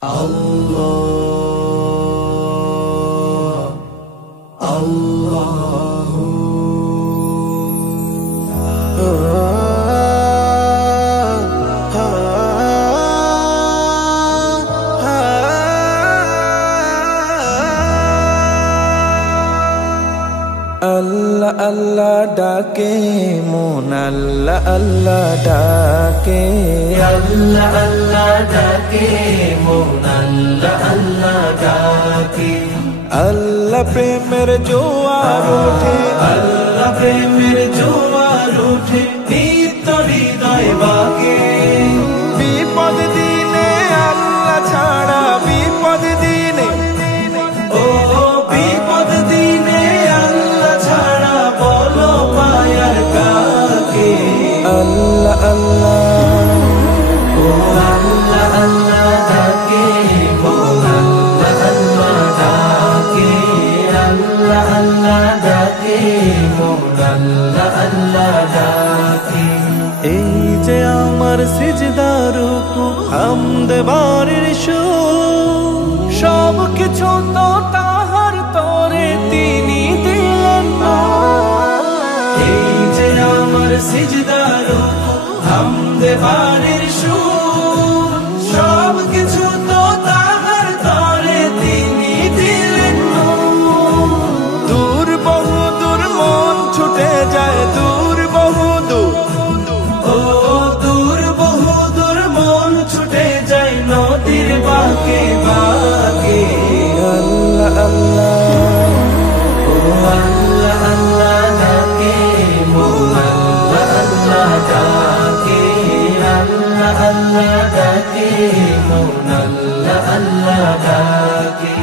Allah, Allahu, Allah Allah ডাকে মন Allah Allah ডাকে Allah Allah ডাকে মন Allah Allah ডাকে Allah প্রেমের জোয়ার ওঠে Allah প্রেমের জোয়ার ওঠে নিত্য হৃদয় বাকে বিপদ দিনে Allah ছাড়া বিপদ দিনে ও বিপদ দিনে Allah ছাড়া বলো পায়ার কাকে Allah Allah ও Allah Allah ডাকে মন Allah Allah ডাকে Allah Allah ডাকে মন Allah Allah ডাকে এই যে আমার সিজদার রুকু হামদ বারের সুর সব কিছু তো তাহার তরে তিনি দিলেন না এই যে আমার সিজদার রুকু হামদ বারের সুর সব কিছু তো তাহার তরে তিনি দিলেন নূর দূর বহুদূর মন ছুটে যায় দূর বহুদূর ও দূর বহুদূর মন ছুটে যায় নদীর বাঁকে বাঁকে Allah Allah ও আল্লাহ আল্লাহ ডাকে মন আল্লাহ আল্লাহ ডাকে আল্লাহ আল্লাহ ডাকে মন আল্লাহ আল্লাহ ডাকে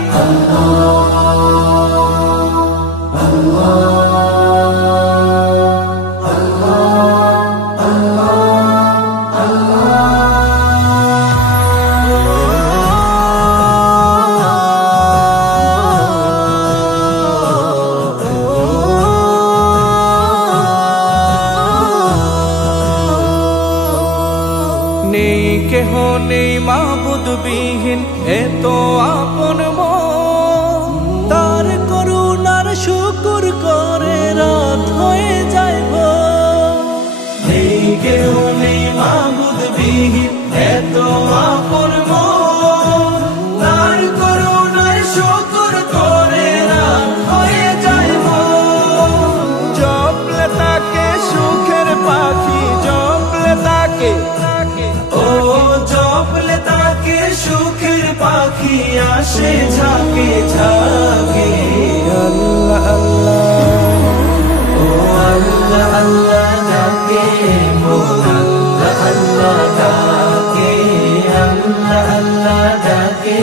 নেই কেহ নেই মাবুদ বিহীন এত আপন মন তার করুণার শুকর করে রাত হয়ে যায় ভোর নেই কেউ নেই মাবুদ বিহীন এত আপন মন তার করুণার শুকর করে রাত হয়ে যায় মন জপলে তাকে সুখের পাখি জপলে তাকে ও জপলে তাকে সুখের পাখি আসে ঝাঁকে ঝাঁকে Allah Allah ও আল্লাহ আল্লাহ ডাকে মন আল্লাহ আল্লাহ ডাকে আল্লাহ আল্লাহ ডাকে